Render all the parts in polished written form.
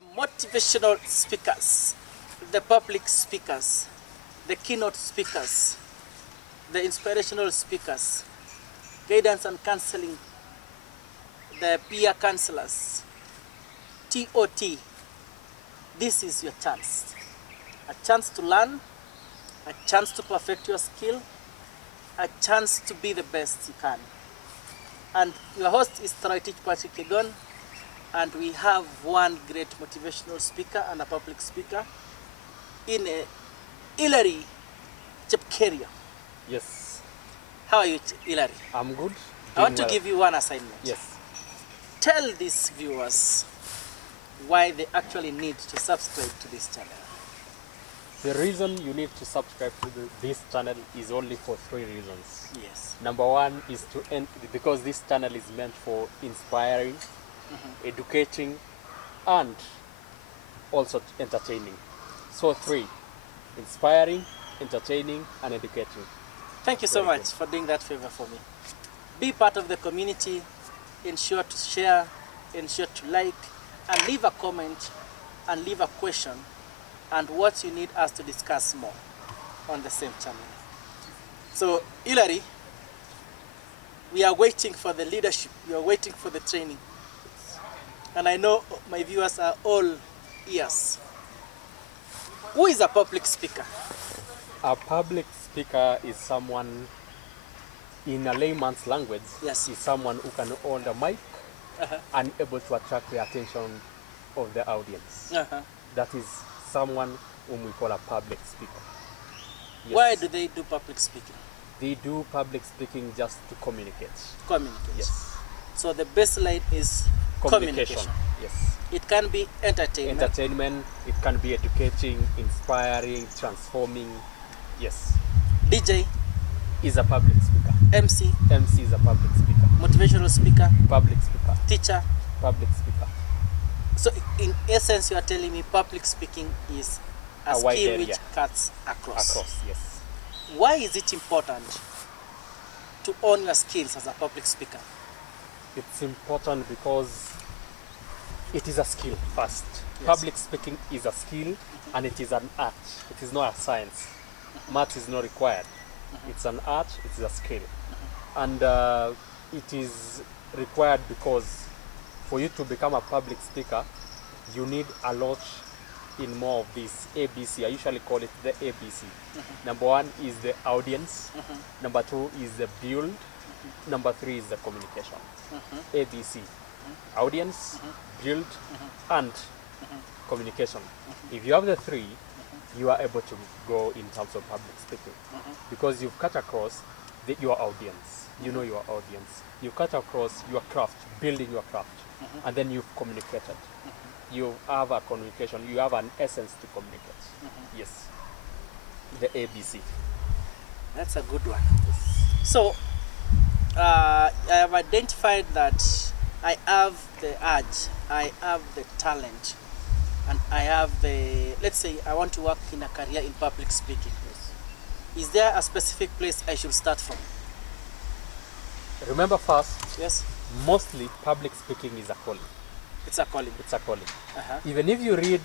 The motivational speakers, the public speakers, the keynote speakers, the inspirational speakers, guidance and counseling, the peer counselors, TOT. This is your chance. A chance to learn, a chance to perfect your skill, a chance to be the best you can. And your host is Teach Patrick Kegon, and we have one great motivational speaker and a public speaker in Hilary Chepkerio. Yes. How are you, Hilary? I'm good. I want to give you one assignment. Yes. Tell these viewers why they actually need to subscribe to this channel. The reason you need to subscribe to this channel is only for 3 reasons. Yes. Number one is because this channel is meant for inspiring, educating, and also entertaining. So 3, inspiring, entertaining, and educating. Thank you so much for doing that favor for me. Be part of the community, ensure to share, ensure to like, and leave a comment, and leave a question, and what you need us to discuss more on the same channel. So, Hilary, we are waiting for the leadership, we are waiting for the training. And I know my viewers are all ears. Who is a public speaker? A public speaker is someone, in a layman's language, Yes. is someone who can hold a mic and able to attract the attention of the audience. That is someone whom we call a public speaker. Yes. Why do they do public speaking? They do public speaking just to communicate. Communicate. Yes. So the baseline is communication. Yes. It can be entertainment. Entertainment, it can be educating, inspiring, transforming. Yes. DJ Is a public speaker. MC MC is a public speaker. motivational speaker, Public speaker. teacher. Public speaker. So in essence, you are telling me public speaking is a wide skill area. which cuts across. Yes. Why is it important to own your skills as a public speaker? It's important because it is a skill first. Yes. Public speaking is a skill and it is an art. It is not a science. Math is not required. It's an art, it is a skill. And it is required because for you to become a public speaker, you need a lot in more of this ABC. I usually call it the ABC. Number 1 is the audience. Number 2 is the build. Number 3 is the communication. ABC. Audience, build, and communication. If you have the 3, you are able to go in terms of public speaking because you've cut across your audience. You know your audience. You cut across your craft, building your craft, and then you've communicated. You have a communication. You have an essence to communicate. Yes. The ABC. That's a good one. Yes. So I have identified that I have the urge, I have the talent, and I have the, let's say I want to work in a career in public speaking. Yes. Is there a specific place I should start from? Remember first, Yes. mostly public speaking is a calling. It's a calling. It's a calling. Uh-huh. Even if you read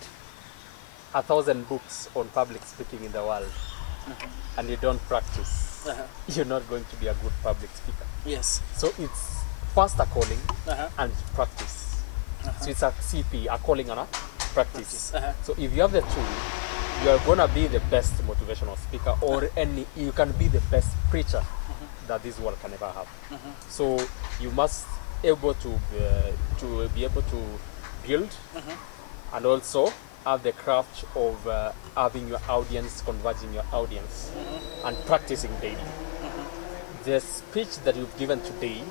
1,000 books on public speaking in the world and you don't practice, you're not going to be a good public speaker. Yes. So it's first a calling and practice. So it's a CP, a calling and a practice. So if you have the 2, you are going to be the best motivational speaker, or you can be the best preacher that this world can ever have. So you must able to be able to build and also have the craft of having your audience, converging your audience, and practicing daily. The speech that you've given today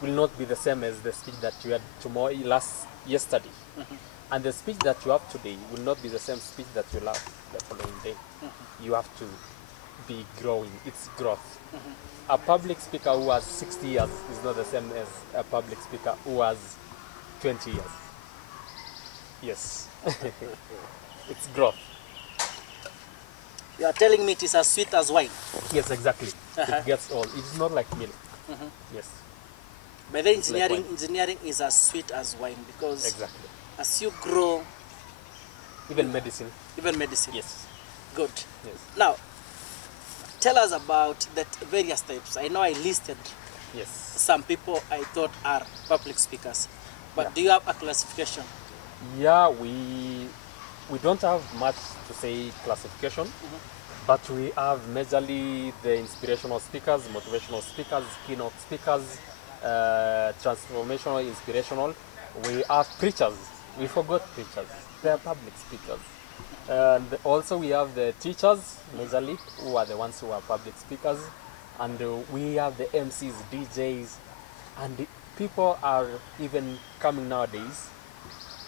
will not be the same as the speech that you had yesterday. And the speech that you have today will not be the same speech that you'll have the following day. You have to be growing. It's growth. A public speaker who has 60 years is not the same as a public speaker who has 20 years. Yes. It's growth. You are telling me it is as sweet as wine. Yes, exactly. It gets old. It's not like milk. Yes. But then engineering is as sweet as wine because Exactly. as you grow, even medicine. Even medicine. Yes. Good. Yes. Now, tell us about the various types. I know I listed Yes. some people I thought are public speakers, but do you have a classification? Yeah, we don't have much to say classification, but we have majorly the inspirational speakers, motivational speakers, keynote speakers, transformational, inspirational. We have preachers. We forgot preachers. They are public speakers. And also we have the teachers, majorly, who are the ones who are public speakers. And we have the MCs, DJs, and the people are even coming nowadays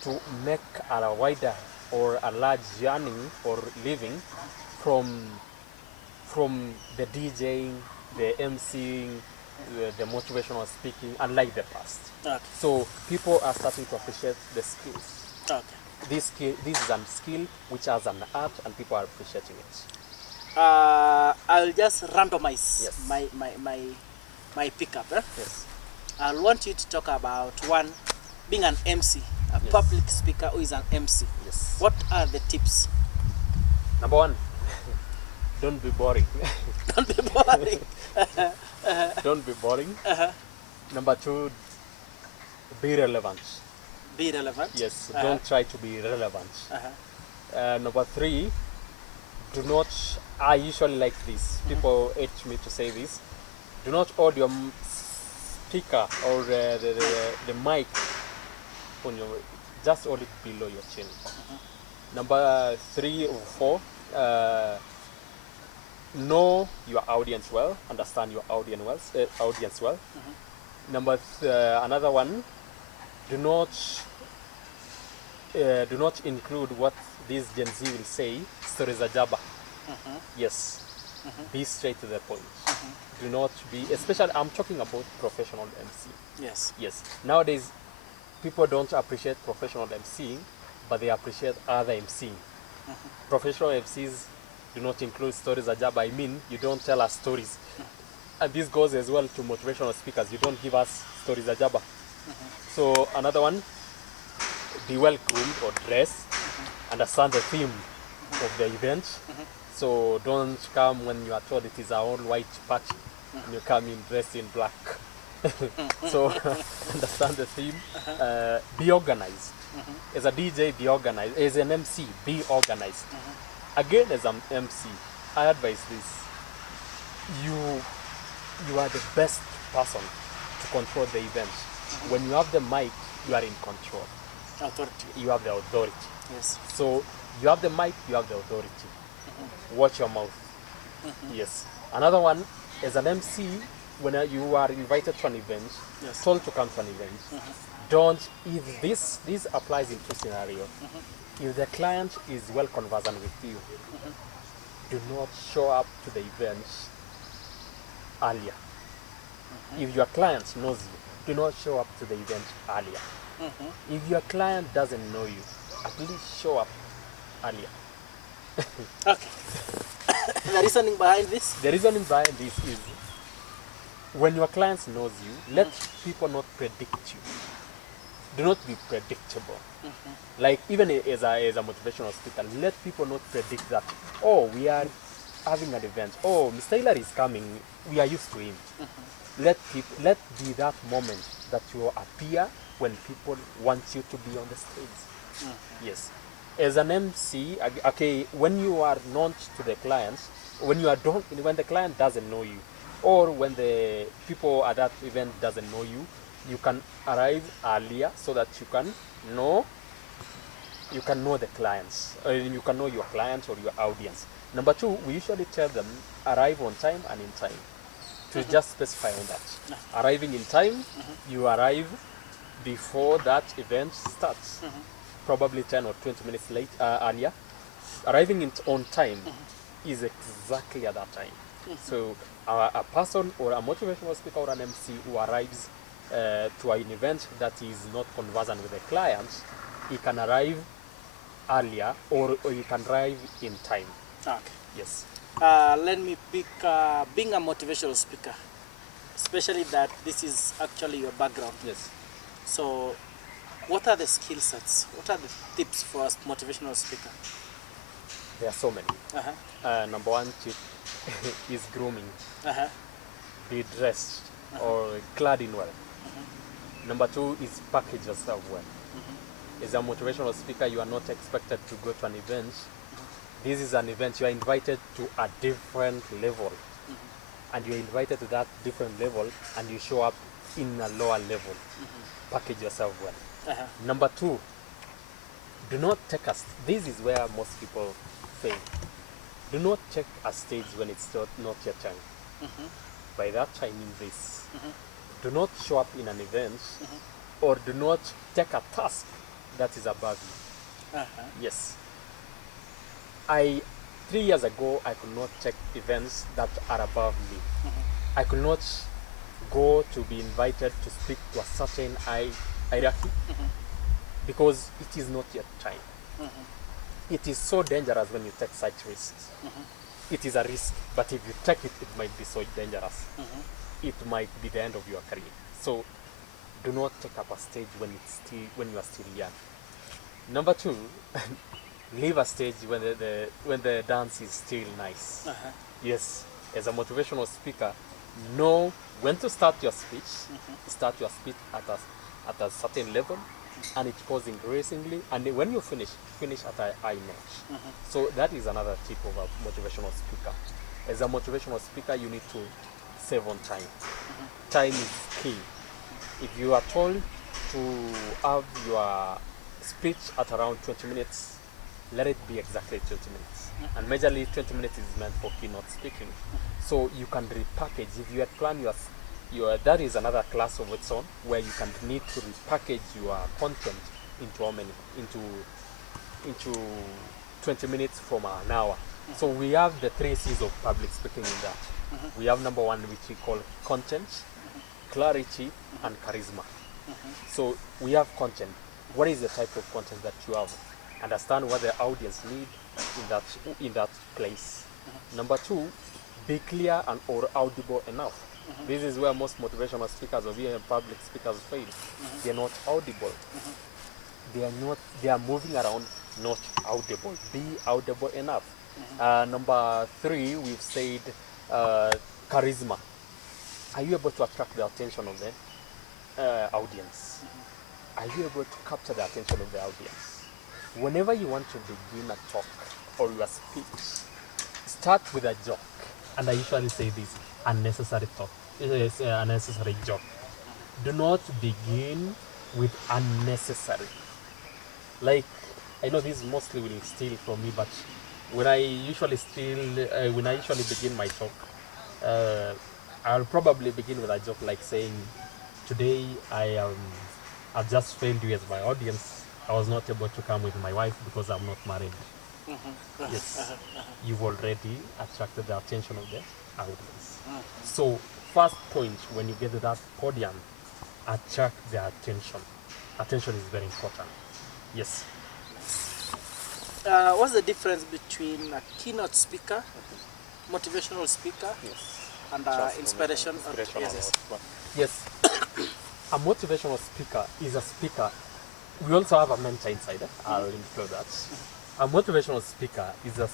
to make a wider or a large earning or living from the DJing, the MCing, the motivational speaking, unlike the past. Okay. So people are starting to appreciate the skills. Okay. This is a skill which has an art, and people are appreciating it. I'll just randomize Yes. my pickup. Yes. I'll want you to talk about one, being an MC, a Yes. public speaker who is an MC. Yes. What are the tips? Number one, don't be boring. Don't be boring. Don't be boring. Number two, be relevant. Be relevant. Yes, don't try to be relevant. Number three, do not, I usually like this, people hate me to say this, do not hold your speaker or the mic on your, just hold it below your chin. Number 3 or 4, know your audience well, understand your audience well. Number another one, do not include what this Gen Z will say, stories are jabba. Yes, be straight to the point. Do not be, especially I'm talking about professional MC. Yes. Yes, nowadays people don't appreciate professional MCing, but they appreciate other MCing. Professional MCs do not include stories ajaba. I mean, you don't tell us stories. And this goes as well to motivational speakers. You don't give us stories ajaba. So another one, be well groomed or dress, understand the theme of the event. So don't come when you are told it is a all white party and you come in dressed in black. So understand the theme, be organized. As a DJ, be organized. As an MC, be organized. Again, as an MC, I advise this. You are the best person to control the event. When you have the mic, you are in control. Authority. You have the authority. Yes. So you have the mic, you have the authority. Watch your mouth. Yes. Another one, as an MC, when you are invited to an event, Yes. told to come to an event, don't, if this applies in two scenarios. If the client is well conversant with you, do not show up to the event earlier. If your client knows you, do not show up to the event earlier. If your client doesn't know you, at least show up earlier. Okay. The reasoning behind this? The reasoning behind this is, when your client knows you, let people not predict you. Do not be predictable. Like even as a motivational speaker, let people not predict that, oh, we are having an event, oh, Mr. Taylor is coming, we are used to him. Let be that moment that you appear when people want you to be on the stage. Yes. As an MC, okay, when you are known to the clients, when the client doesn't know you, or when the people at that event doesn't know you, you can arrive earlier so that you can know the clients, or you can know your clients or your audience. Number 2, we usually tell them arrive on time and in time. To just specify on that. Arriving in time, you arrive before that event starts, probably 10 or 20 minutes earlier. Arriving on time is exactly at that time. So a person or a motivational speaker or an MC who arrives to an event that is not conversant with the client, he can arrive earlier or he can arrive in time. Okay. Yes. Let me pick being a motivational speaker, especially that this is actually your background. Yes. So What are the skill sets? What are the tips for a motivational speaker? There are so many. Number one tip is grooming. Be dressed or clad in well. Number two is package yourself well. As a motivational speaker, you are not expected to go to an event. This is an event. You are invited to a different level. And you're invited to that different level and you show up in a lower level. Package yourself well. Number two, do not take a this is where most people fail. Do not take a stage when it's not your time. By that I mean this. Do not show up in an event or do not take a task that is above you. Yes. 3 years ago, I could not take events that are above me. I could not go to be invited to speak to a certain hierarchy because it is not your time. It is so dangerous when you take such risks. It is a risk, but if you take it, it might be so dangerous. It might be the end of your career. So do not take up a stage when you are still young. Number two, leave a stage when the dance is still nice. Yes, as a motivational speaker, know when to start your speech. Start your speech at a certain level, and it goes increasingly. And when you finish at a high note. So that is another tip of a motivational speaker. As a motivational speaker, you need to save on time. Time is key. If you are told to have your speech at around 20 minutes, let it be exactly 20 minutes. And majorly 20 minutes is meant for keynote speaking. So you can repackage. If you had planned your that is another class of its own, where you can need to repackage your content into how many? Into 20 minutes from an hour. So we have the 3 C's of public speaking in that. We have number one, which we call content, clarity, and charisma. So we have content. What is the type of content that you have? Understand what the audience need in that place. Number two, be clear and or audible enough. This is where most motivational speakers or even public speakers fail. They are not audible. They are moving around, not audible. Be audible enough. Number three, we've said charisma. Are you able to attract the attention of the audience? Are you able to capture the attention of the audience? Whenever you want to begin a talk or your speech, start with a joke. And I usually say this, unnecessary talk. It is an unnecessary joke. Do not begin with unnecessary. Like, I know this mostly will steal from me, but when I usually begin my talk, I'll probably begin with a joke like saying, today I've just failed you as my audience. I was not able to come with my wife because I'm not married. Yes, you've already attracted the attention of the audience. So first point, when you get to that podium, attract their attention. Attention is very important. Yes. What's the difference between a keynote speaker, motivational speaker, and inspirational? Yes. A motivational speaker is a speaker. We also have a mentor inside. I'll include that. A motivational speaker is a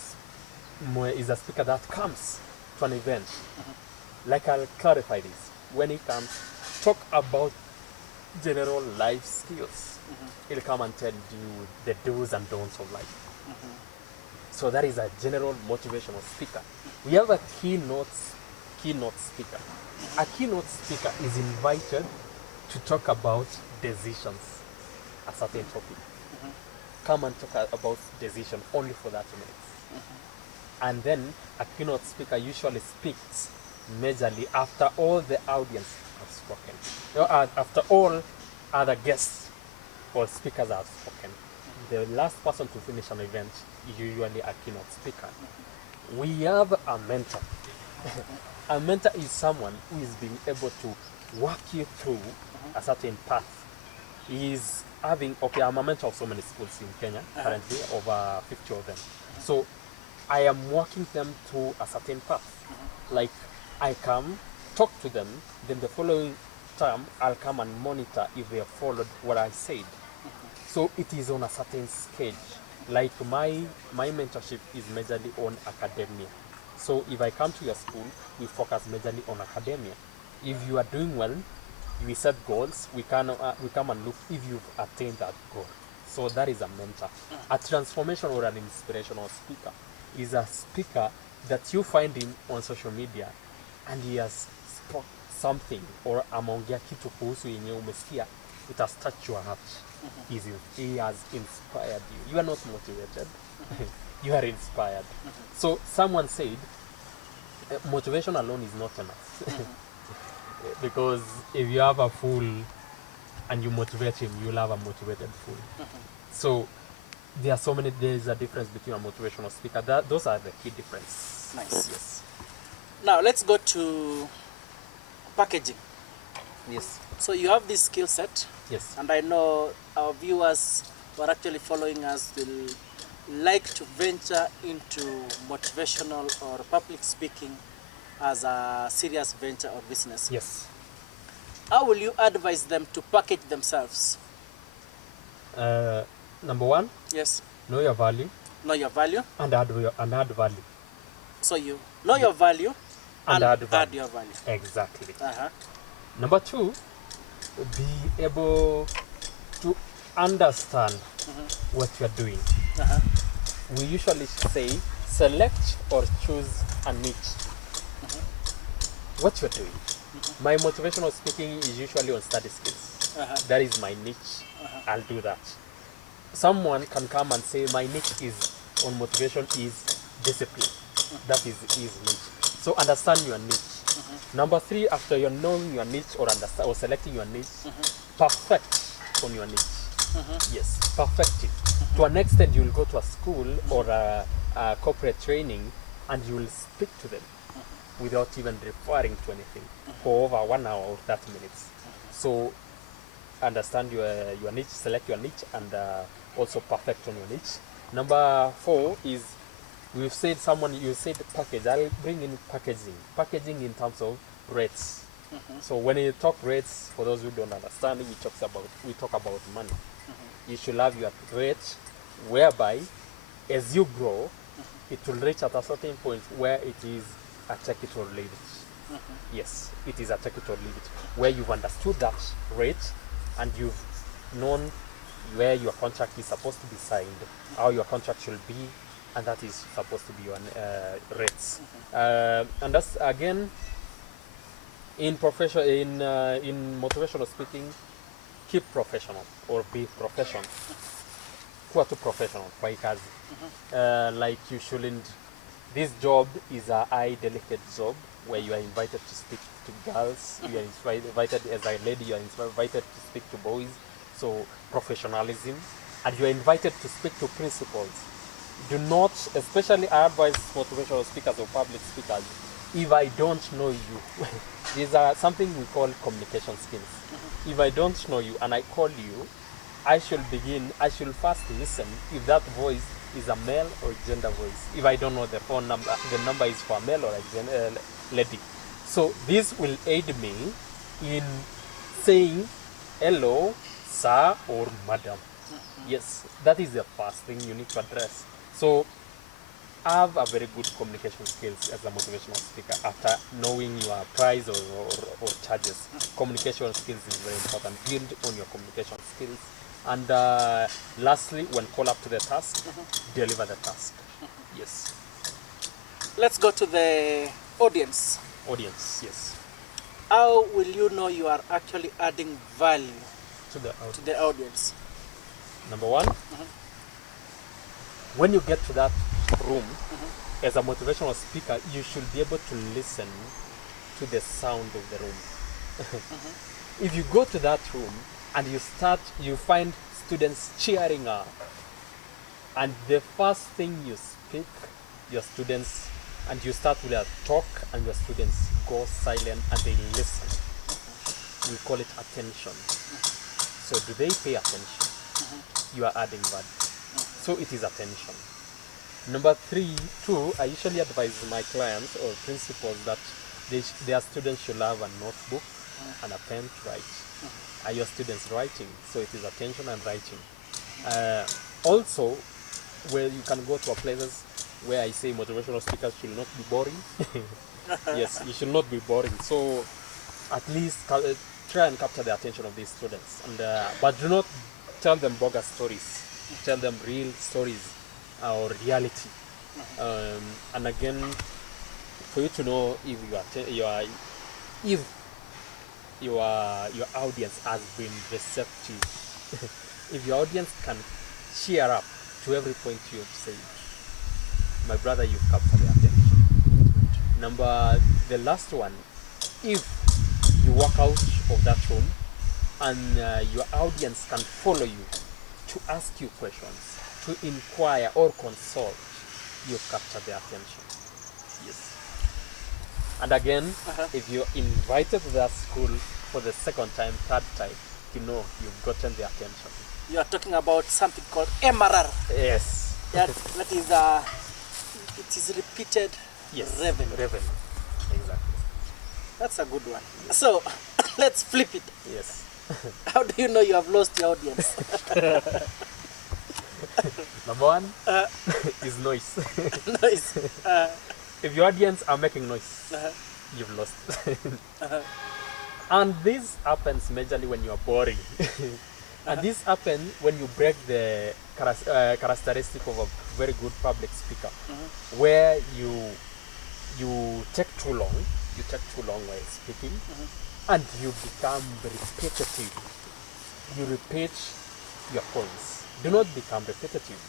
speaker that comes to an event. Like, I'll clarify this. When he comes, talk about general life skills. He'll come and tell you the do's and don'ts of life. So that is a general motivational speaker. We have a keynote speaker. A keynote speaker is invited to talk about decisions, a certain topic. Come and talk about decision only for 30 minutes. And then a keynote speaker usually speaks majorly after all the audience have spoken. After all other guests or speakers have spoken. The last person to finish an event is usually a keynote speaker. We have a mentor. A mentor is someone who is being able to walk you through a certain path. He's having, I'm a mentor of so many schools in Kenya, currently, over 50 of them. So I am walking them through a certain path. Like, I come, talk to them, then the following time, I'll come and monitor if they have followed what I said. So it is on a certain stage. Like my mentorship is majorly on academia. So if I come to your school, we focus majorly on academia. If you are doing well, we set goals. We come and look if you've attained that goal. So that is a mentor. A transformation or an inspirational speaker is a speaker that you find him on social media and he has spoke something or ameongea kitu kuhusu yenye umesikia, it has touched your heart. He has inspired you. You are not motivated. You are inspired. So someone said, motivation alone is not enough. Because if you have a fool and you motivate him, you'll have a motivated fool. So there is a difference between a motivational speaker. Those are the key difference. Nice. Yes. Now let's go to packaging. Yes. So you have this skill set. Yes. And I know our viewers who are actually following us will like to venture into motivational or public speaking as a serious venture or business. Yes. How will you advise them to package themselves? Number one, yes, know your value. Know your value. And add value. So you know your value and add your value. Exactly. Uh-huh. Number two, be able to understand what you're doing. Uh-huh. We usually say select or choose a niche. What you're doing. My motivational speaking is usually on study skills. That is my niche. I'll do that. Someone can come and say my niche is on motivation is discipline. That is niche. So understand your niche. Number three, after you're knowing your niche or selecting your niche, perfect on your niche. Yes, perfect it. To an extent, you'll go to a school or a corporate training and you'll speak to them without even referring to anything for over 1 hour or 30 minutes. So understand your niche, select your niche, and also perfect on your niche. Number four is, you said package. I'll bring in packaging. Packaging in terms of rates. So when you talk rates, for those who don't understand, we talk about money. You should have your rate whereby as you grow, it will reach at a certain point where it is a take it or leave it. Yes, it is a take it or leave it, where you've understood that rate and you've known where your contract is supposed to be signed, how your contract should be, and that is supposed to be your rates. And that's again in motivational speaking, keep professional or be professional. Kuwa tu professional kwa hii kazi. Like you shouldn't. This job is a high delicate job where you are invited to speak to girls. You are invited as a lady. You are invited to speak to boys. So professionalism, and you are invited to speak to principals. Do not, especially I advise motivational speakers or public speakers, if I don't know you, these are something we call communication skills. If I don't know you and I call you, I should first listen if that voice is a male or gender voice. If I don't know the phone number, the number is for a male or a lady. So this will aid me in saying hello, sir or madam. Yes, that is the first thing you need to address. So have a very good communication skills as a motivational speaker after knowing your price or charges. Communication skills is very important. Build on your communication skills. And lastly, when called up to the task, deliver the task. Yes. Let's go to the audience. Audience, yes. How will you know you are actually adding value To the audience? Number one, when you get to that room, as a motivational speaker, you should be able to listen to the sound of the room. If you go to that room and you find students cheering up, and the first thing you speak, your students, and you start with a talk, and your students go silent and they listen. We call it attention. So do they pay attention? You are adding value. So it is attention. Number two, I usually advise my clients or principals that their students should have a notebook and a pen to write. Are your students writing? So it is attention and writing. Also, where you can go to places where I say motivational speakers should not be boring. Yes, you should not be boring. So at least try and capture the attention of these students, and but do not tell them bogus stories. Tell them real stories or reality. And again, for you to know if if your audience has been receptive, if your audience can cheer up to every point you've said, my brother, you've captured their attention. The last one, if you walk out of that room and your audience can follow you to ask you questions, to inquire or consult, you've captured their attention. Yes. And again, if you're invited to that school for the second time, third time, you know you've gotten their attention. You are talking about something called MRR. Yes. That is it is repeated revenue. Exactly. That's a good one. Yes. So let's flip it. Yes. How do you know you have lost your audience? Number one is noise. Noise. If your audience are making noise, you've lost. And this happens majorly when you are boring. And this happens when you break the characteristic of a very good public speaker, where you take too long while speaking, and you become repetitive. You repeat your points. Do not become repetitive.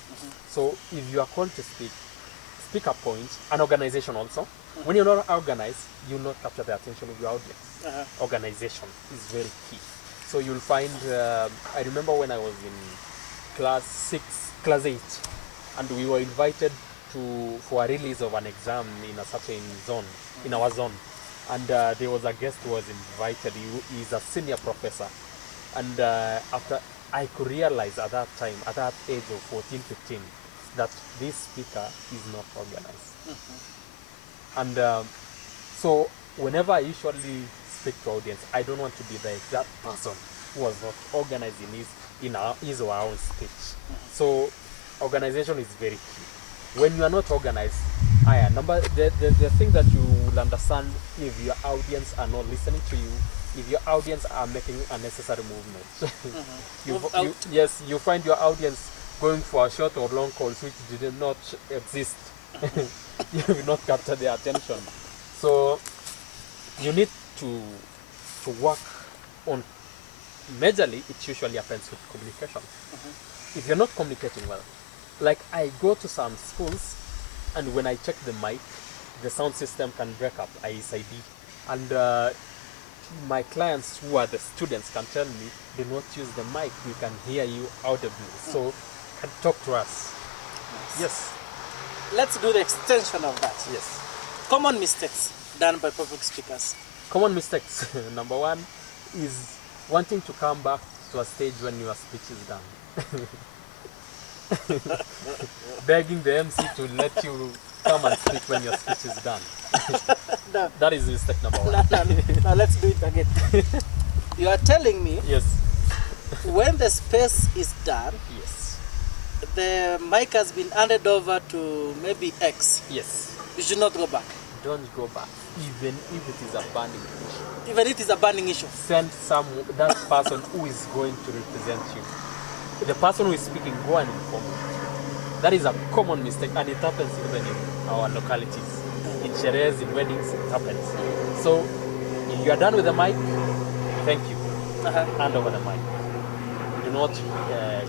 So if you are called to speak a point, an organization also, when you're not organized, you'll not capture the attention of your audience. Organization is very key. So you'll find, I remember when I was in class 8, and we were invited for a release of an exam in a certain zone, in our zone. And there was a guest who was invited. He's a senior professor. And after I could realize at that time, at that age of 14, 15, that this speaker is not organized. And so whenever I usually speak to audience, I don't want to be the exact person who was not organized in his or her own speech. So organization is very key. When you are not organized, the thing that you will understand if your audience are not listening to you, if your audience are making unnecessary movements, you find your audience going for a short or long calls which did not exist. You will not capture their attention. So you need to work on, majorly it usually happens with communication. If you're not communicating well, like I go to some schools and when I check the mic, the sound system can break up, ISID, and my clients who are the students can tell me, do not use the mic, we can hear you audibly, so can talk to us. Yes. Let's do the extension of that. Yes. Common mistakes done by public speakers. Common mistakes. Number one is wanting to come back to a stage when your speech is done. Begging the MC to let you come and speak when your speech is done. No. That is mistake number one. No, let's do it again. You are telling me, yes, when the space is done, yes, the mic has been handed over to maybe X. yes, You should not go back. don't go back, even if it is a burning issue. Even if it is a burning issue. Send that person who is going to represent you. The person who is speaking, go and inform them. That is a common mistake, and it happens even in our localities. In shares, in weddings, it happens. So, if you are done with the mic, thank you. Hand over the mic. Do not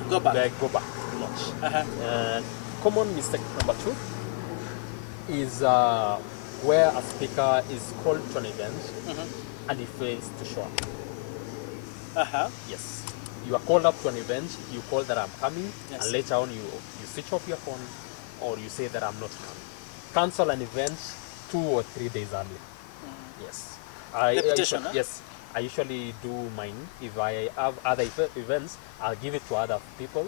go back. Go back. Do not. Common mistake number 2 is where a speaker is called to an event and he fails to show up. Yes. You are called up to an event, you call that I'm coming, yes, and later on you switch off your phone or you say that I'm not coming. Cancel an event 2 or 3 days early. Yes. Yes. I usually do mine. If I have other events, I'll give it to other people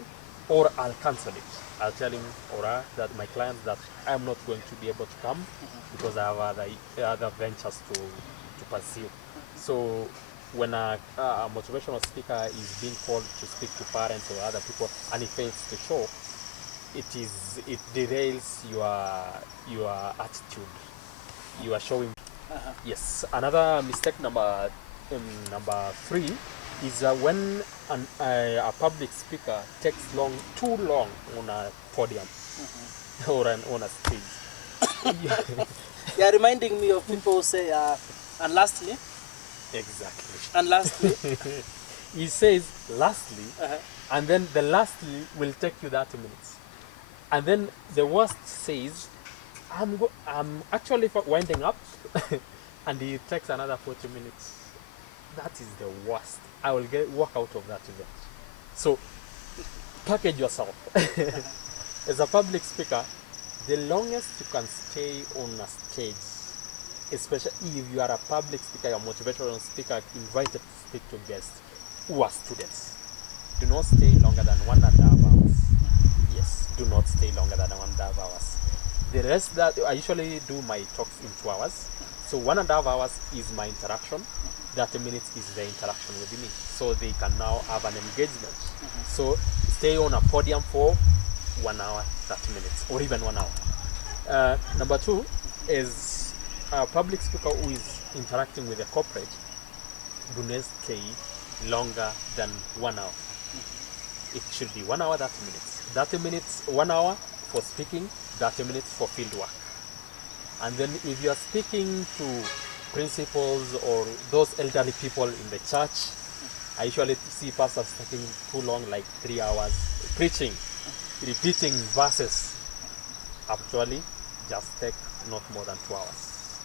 or I'll cancel it. I'll tell him or her, that my client, that I'm not going to be able to come because I have other ventures to pursue. So when a motivational speaker is being called to speak to parents or other people and he fails to show, it derails your attitude. You are showing. Yes. Another mistake number 3 is when a public speaker takes too long on a podium or on a stage. You are reminding me of people who say, and lastly. Exactly. And lastly. He says lastly, and then the lastly will take you 30 minutes. And then the worst says, I'm actually winding up, and he takes another 40 minutes. That is the worst. I will walk out of that event. So package yourself. As a public speaker, the longest you can stay on a stage, especially if you are a public speaker, a motivational speaker invited to speak to guests who are students, do not stay longer than 1.5 hours. Yes, do not stay longer than 1.5 hours. The rest that I usually do my talks in 2 hours. So 1.5 hours is my interaction. 30 minutes is the interaction with me. So they can now have an engagement. So stay on a podium for 1 hour, 30 minutes, or even 1 hour. Number 2 is a public speaker who is interacting with a corporate. Do not stay longer than 1 hour. It should be 1 hour, 30 minutes. 30 minutes, 1 hour for speaking, 30 minutes for field work. And then if you are speaking to principals or those elderly people in the church, I usually see pastors taking too long, like 3 hours, preaching, repeating verses. Actually, just take not more than 2 hours.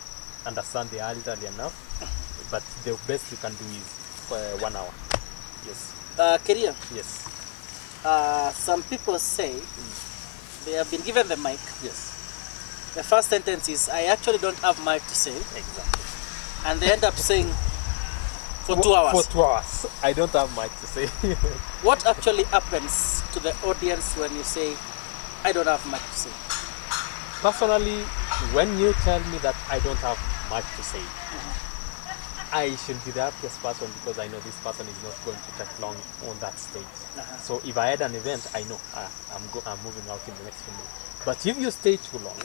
Understand they are elderly enough, but the best you can do is 1 hour. Yes. Chepkerio. Yes. Some people say they have been given the mic. Yes. The first sentence is, I actually don't have much to say. Exactly. And they end up saying, for 2 hours. For 2 hours. I don't have much to say. What actually happens to the audience when you say, I don't have much to say? Personally, when you tell me that I don't have much to say, I should be the happiest person because I know this person is not going to take long on that stage. So if I had an event, I know I'm moving out in the next few minutes. But if you stay too long,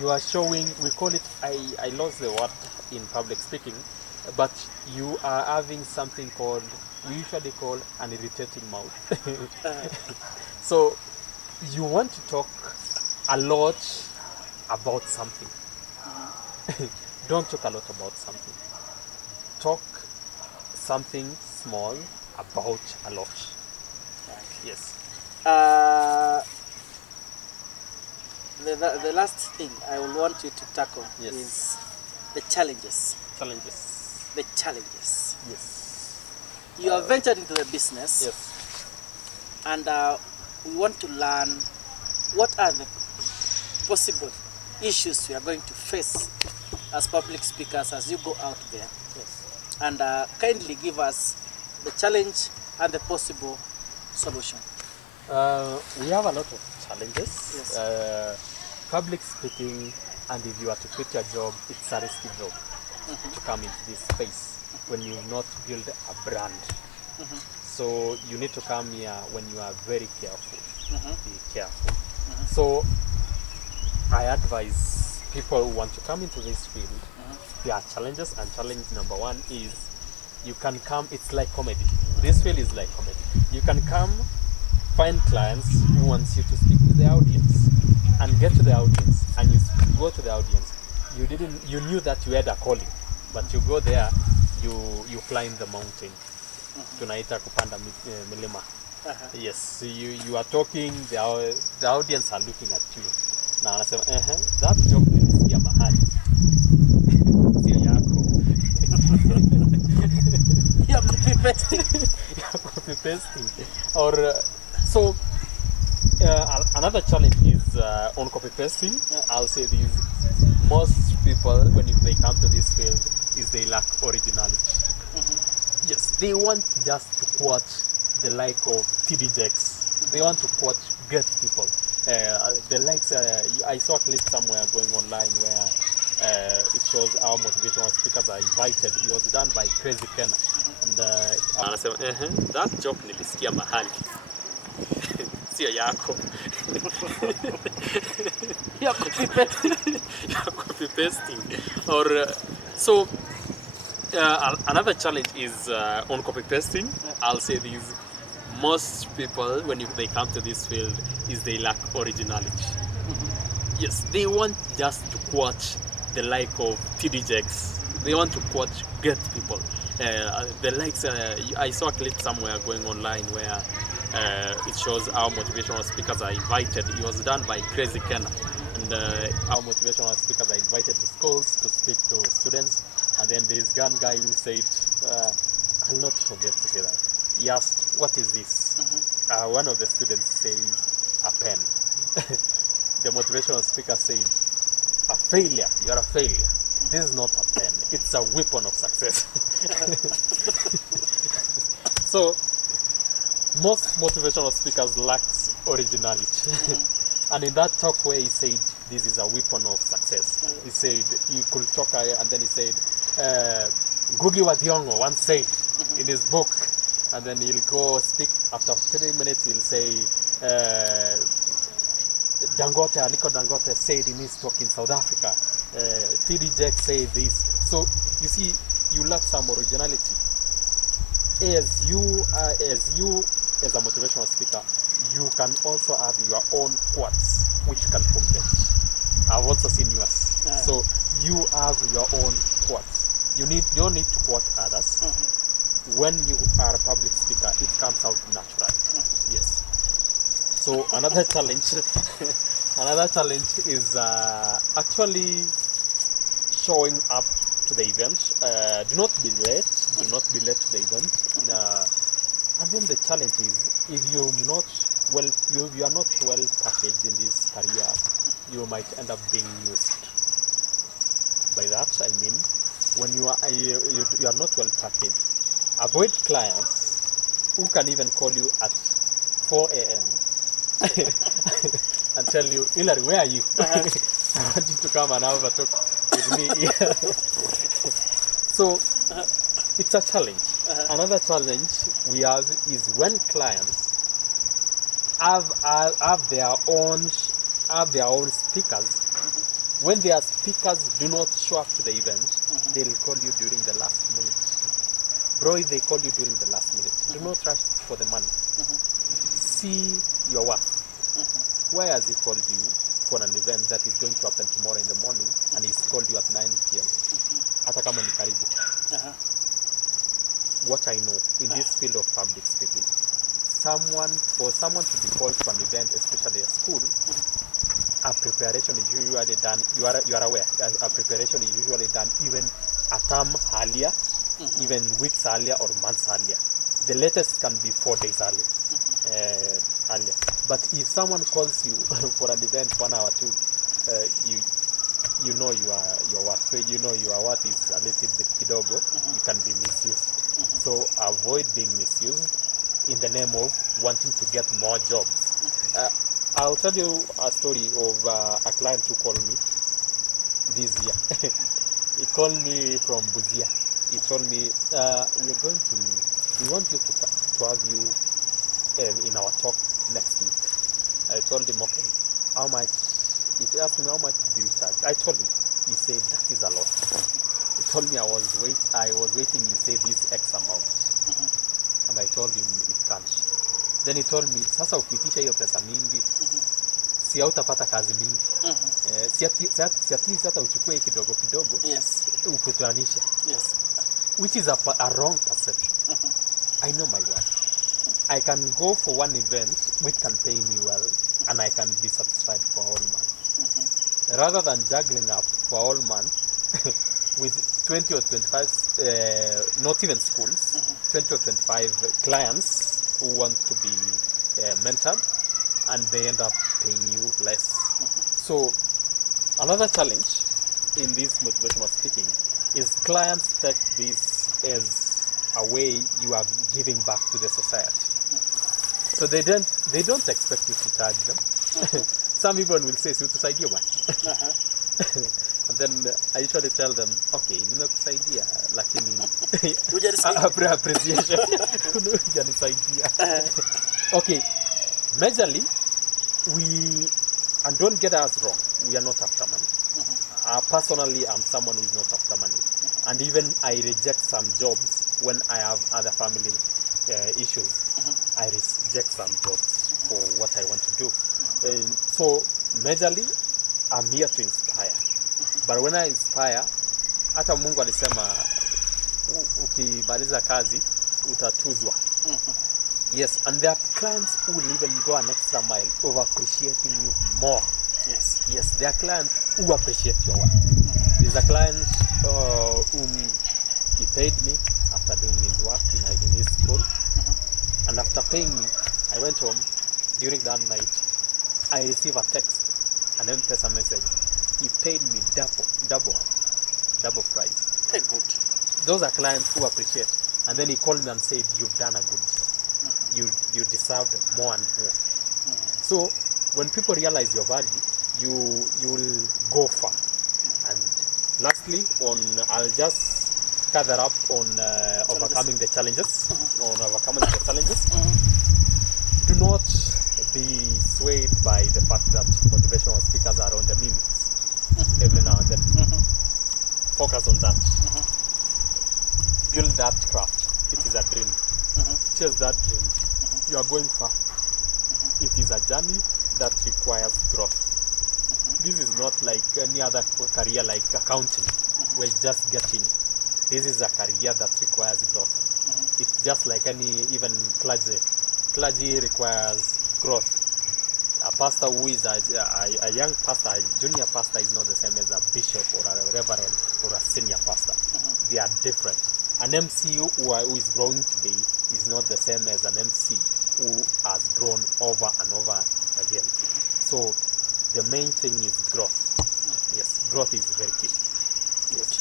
you are showing, we call it, I lost the word in public speaking, but you are having something called, we usually call an irritating mouth. So you want to talk a lot about something. Don't talk a lot about something. Talk something small about a lot. Yes. The last thing I will want you to tackle is the challenges. The challenges. Yes. You have ventured into the business. Yes. And we want to learn what are the possible issues we are going to face as public speakers as you go out there. Yes. And kindly give us the challenge and the possible solution. We have a lot of challenges. Yes. Public speaking, and if you are to quit your job, it's a risky job to come into this space when you've not built a brand. So you need to come here when you are very careful. Be careful. So I advise people who want to come into this field, there are challenges, and challenge number 1 is you can come, it's like comedy. This field is like comedy. You can come, find clients who wants you to speak to the audience, and get to the audience, and you go to the audience. You knew that you had a calling, but you go there, you climb the mountain. Tunaita kupanda milima. Yes, you are talking, the audience are looking at you. Na anasema that joke nilisikia mahali. Sio yako. You're copy pasting. You're copy pasting. Or so another challenge is on copy pasting. I'll say this: most people, when they come to this field, is they lack originality. Yes, they want just to quote the like of TD Jakes. They want to quote great people. The likes. I saw a clip somewhere going online where It shows how motivational speakers are invited. It was done by Crazy Kenna. And anasema that joke nilisikia mahali sio yako. You're copy pasting. You're copy pasting. Or so another challenge is on copy pasting. I'll say this: most people, when they come to this field, is they lack originality. Yes, they want just to quote the like of TD Jakes. They want to quote great people. The likes. I saw a clip somewhere going online where it shows how motivational speakers are invited. It was done by Crazy Kenna, and how motivational speakers are invited to schools to speak to students. And then there's one guy who said, I'll not forget to say that. He asked, "What is this?" One of the students says, "A pen." The motivational speaker said, "A failure. You are a failure. This is not a pen. It's a weapon of success." So most motivational speakers lack originality. And in that talk where he said this is a weapon of success, he said he could talk and then he said Ngugi wa Thiong'o once said in his book, and then he'll go speak after 3 minutes. He'll say Dangote, Aliko Dangote said in his talk in South Africa, TD Jakes said this. So you see, you lack some originality. As a motivational speaker, you can also have your own quotes which can convert. I've also seen yours. So you have your own quotes. You don't need to quote others. When you are a public speaker, it comes out naturally. Yes. So another challenge is actually showing up to the event. Do not be late to the event. And then the challenge is, if you are not well packaged in this career, you might end up being used. By that I mean, when you are not well packaged, avoid clients who can even call you at 4 a.m. and tell you, "Hilary, where are you? I want you to come and have a talk with me." So it's a challenge. Another challenge we have is when clients have their own speakers. When their speakers do not show up to the event, they'll call you during the last minute. Bro, if they call you during the last minute, do not rush for the money. See your worth. Why has he called you for an event that is going to happen tomorrow in the morning, and he's called you at 9 p.m. Hata kama ni karibu. What I know in this field of public speaking, for someone to be called to an event, especially a school, a preparation is usually done. You are aware. A preparation is usually done even a term earlier, even weeks earlier or months earlier. The latest can be 4 days earlier. But if someone calls you for an event 1 hour too, you know your worth. So you know your worth is a little bit kidogo. You can be misused. So avoid being misused in the name of wanting to get more jobs. I'll tell you a story of a client who called me this year. He called me from Busia. He told me, we want you to have you in our talk next week. I told him, okay, how much? He asked me, how much do you charge? I told him. He said, that is a lot. He told me I was waiting, you say this X amount. And I told him it can't. Then he told me, sasa ukiitisha hiyo pesa mingi, si hautapata kazi mingi. Si at least hata uchukue kidogo kidogo, ukutanisha. Which is a wrong perception. I know my worth. I can go for one event which can pay me well, and I can be satisfied for a whole month. Rather than juggling up for a whole month with 20 or 25, not even schools, 20 or 25 clients who want to be mentored, and they end up paying you less. So another challenge in this motivational speaking is clients take this as a way you are giving back to the society. So they don't expect you to charge them. Some people will say, "Si utusaidie bwana." And then I usually tell them, okay, nimekusaidia, lakini Hujanisaidia. appreciation. Hujanisaidia. Okay, majorly, and don't get us wrong, we are not after money. Personally, I'm someone who is not after money. And even I reject some jobs when I have other family issues. I reject some jobs for what I want to do. So, majorly, I'm here to inspire. But when I inspire, hata Mungu alisema ukimaliza kazi utatuzwa. Yes, and there are clients who will even go an extra mile over appreciating you more. Yes, there are clients who appreciate your work. There's a client whom he paid me after doing his work in his school. And after paying me, I went home. During that night, I received a text, an M-Pesa message. He paid me double price. Very good. Those are clients who appreciate. And then he called me and said, you've done a good job. You deserved more and more. So when people realize your value, you will go far. And lastly, I'll just gather up on overcoming the challenges. Do not be swayed by the fact that motivational speakers are on the memes every now and then. Focus on that. Build that craft. It is a dream. Chase that dream. You are going far. It is a journey that requires growth. This is not like any other career like accounting, where you just get in. This is a career that requires growth. It's just like even clergy. Clergy requires growth. A pastor who is a young pastor, a junior pastor, is not the same as a bishop or a reverend or a senior pastor. They are different. An MC who is growing today is not the same as an MC who has grown over and over again. So the main thing is growth. Yes, growth is very key. Yes.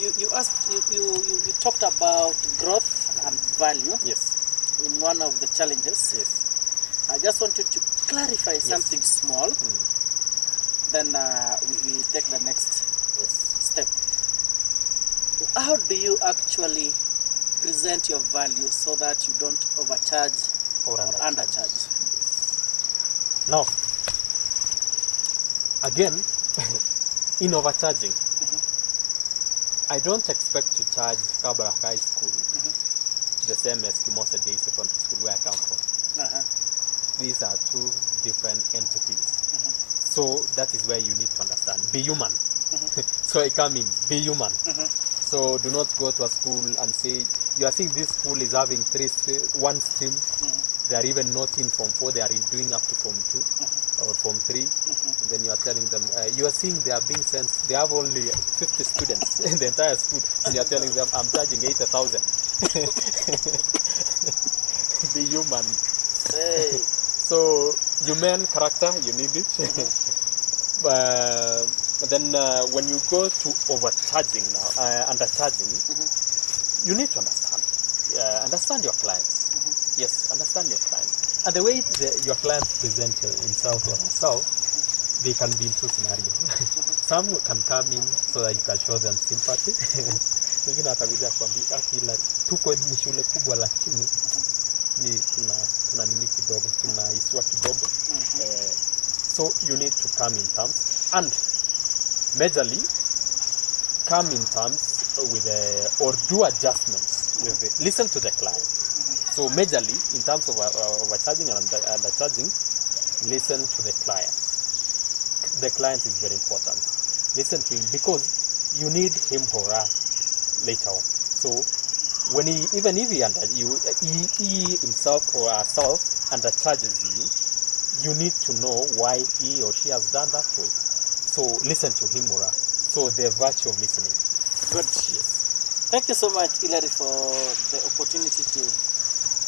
You talked about growth and value. Yes. In one of the challenges. Yes. I just wanted to clarify something small. Then we take the next step. How do you actually present your value so that you don't overcharge or undercharge? Now, again, in overcharging, I don't expect to charge Kabarak High School the same as Kimose Day Secondary School where I come from. These are two different entities. So that is where you need to understand. Be human. So I come in, be human. So do not go to a school and say, you are seeing this school is having one stream. They are even not in Form 4, they are doing up to Form 2 or Form 3. And then you are telling them, you are seeing they are being sent, they have only 50 students in the entire school. And you are telling them, I'm charging 80,000. Be human. Hey. So, human character, you need it. Then when you go to overcharging now, undercharging, you need to understand. Understand your clients. Yes, understand your clients. And the way your clients present himself or herself, they can be in two scenarios. Some can come in so that you can show them sympathy. Wengine atakuja kuambia kila tuko ni shule kubwa lakini ni tuna nini kidogo, tunaiswa kidogo. So you need to come in terms and majorly come in terms with or do adjustments with it. Listen to the client. So majorly in terms of overcharging and undercharging, listen to the client. The client is very important. Listen to him because you need him or her later on. So when he himself or herself undercharges you, you need to know why he or she has done that way. So listen to him or her. So the virtue of listening. Good. Yes. Thank you so much, Hilary, for the opportunity to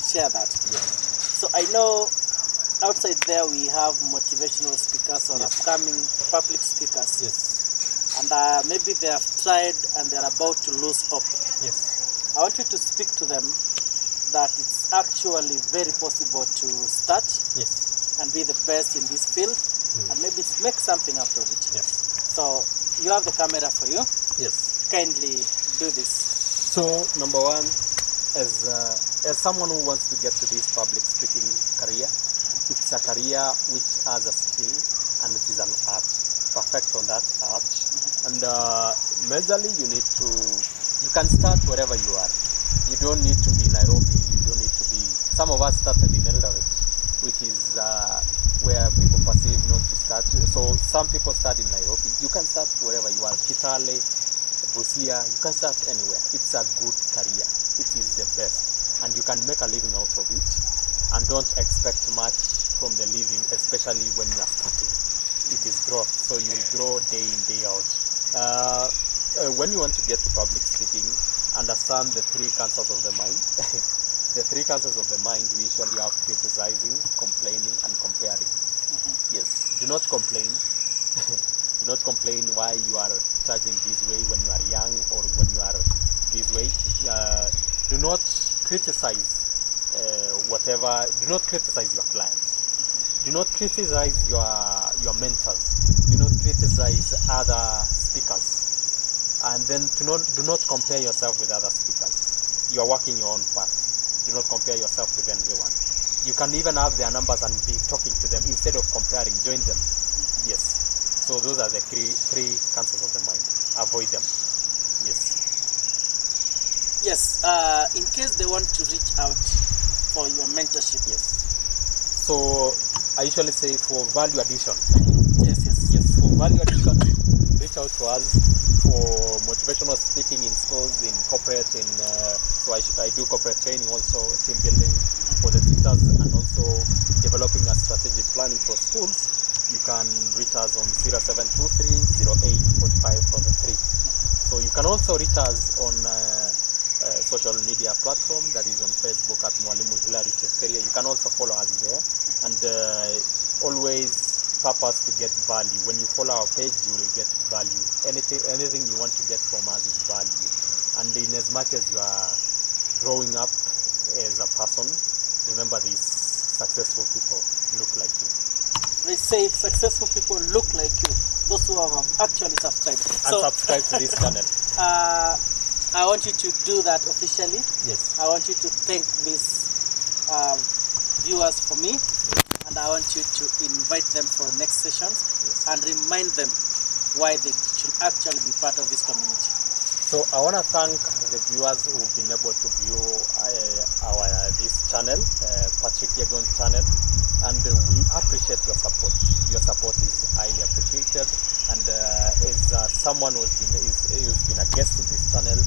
share that. Yes. So I know outside there we have motivational speakers or upcoming public speakers. Yes. And maybe they have tried and they are about to lose hope. Yes. I want you to speak to them that it's actually very possible to start yes. and be the best in this field and maybe make something out of it. Yes. So you have the camera for you. Yes. Kindly do this. So number one, as someone who wants to get to this public speaking career, it's a career which has a skill and it is an art. Perfect on that art. And majorly you can start wherever you are. You don't need to be Nairobi, you don't need to be, some of us started in Eldoret, which is where people perceive not to start. So some people start in Nairobi. You can start wherever you are, Kitale, Busia, you can start anywhere. It's a good career. It is the best. And you can make a living out of it. And don't expect much from the living, especially when you are starting. It is growth. So you'll grow day in, day out. When you want to get to public speaking, understand the three cancers of the mind. The three cancers of the mind, we usually have criticizing, complaining, and comparing. Yes. Do not complain. Do not complain why you are charging this way when you are young or when you are this way. Do not criticize whatever. Do not criticize your clients. Do not criticize your mentors. Do not criticize other speakers. And then do not compare yourself with other speakers. You are walking your own path. Do not compare yourself with everyone. You can even have their numbers and be talking to them instead of comparing. Join them. Yes. So those are the three cancers of the mind. Avoid them. Yes. Yes. In case they want to reach out for your mentorship. Yes. So I usually say for value addition. Yes. For value addition, reach out to us for motivational speaking in schools, in corporate, so I do corporate training also, team building for the teachers, and also developing a strategic planning for schools. You can reach us on 0723 0845 So you can also reach us on social media platform, that is on Facebook at Mwalimu Hilary Chepkerio. You can also follow us there, and always purpose to get value. When you follow our page, you will get value. Anything you want to get from us is value. And in as much as you are growing up as a person, remember these successful people look like you. They say successful people look like you, those who have actually subscribed. And subscribe to this channel. I want you to do that officially. Yes. I want you to thank these viewers for me, and I want you to invite them for next sessions. Yes. And remind them why they should actually be part of this community. So I want to thank the viewers who've been able to view this channel, Patrick Yegon channel. And we appreciate your support. Your support is highly appreciated. And as someone who's been a guest in this channel,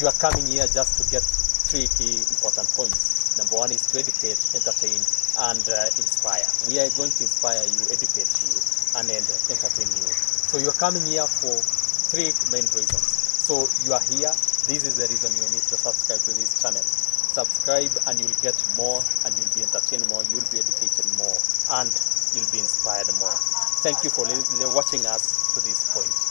you are coming here just to get three key important points. Number one is to educate, entertain, and inspire. We are going to inspire you, educate you, and entertain you. So you are coming here for three main reasons. So you are here. This is the reason you need to subscribe to this channel. Subscribe and you'll get more, and you'll be entertained more, you'll be educated more, and you'll be inspired more. Thank you for watching us to this point.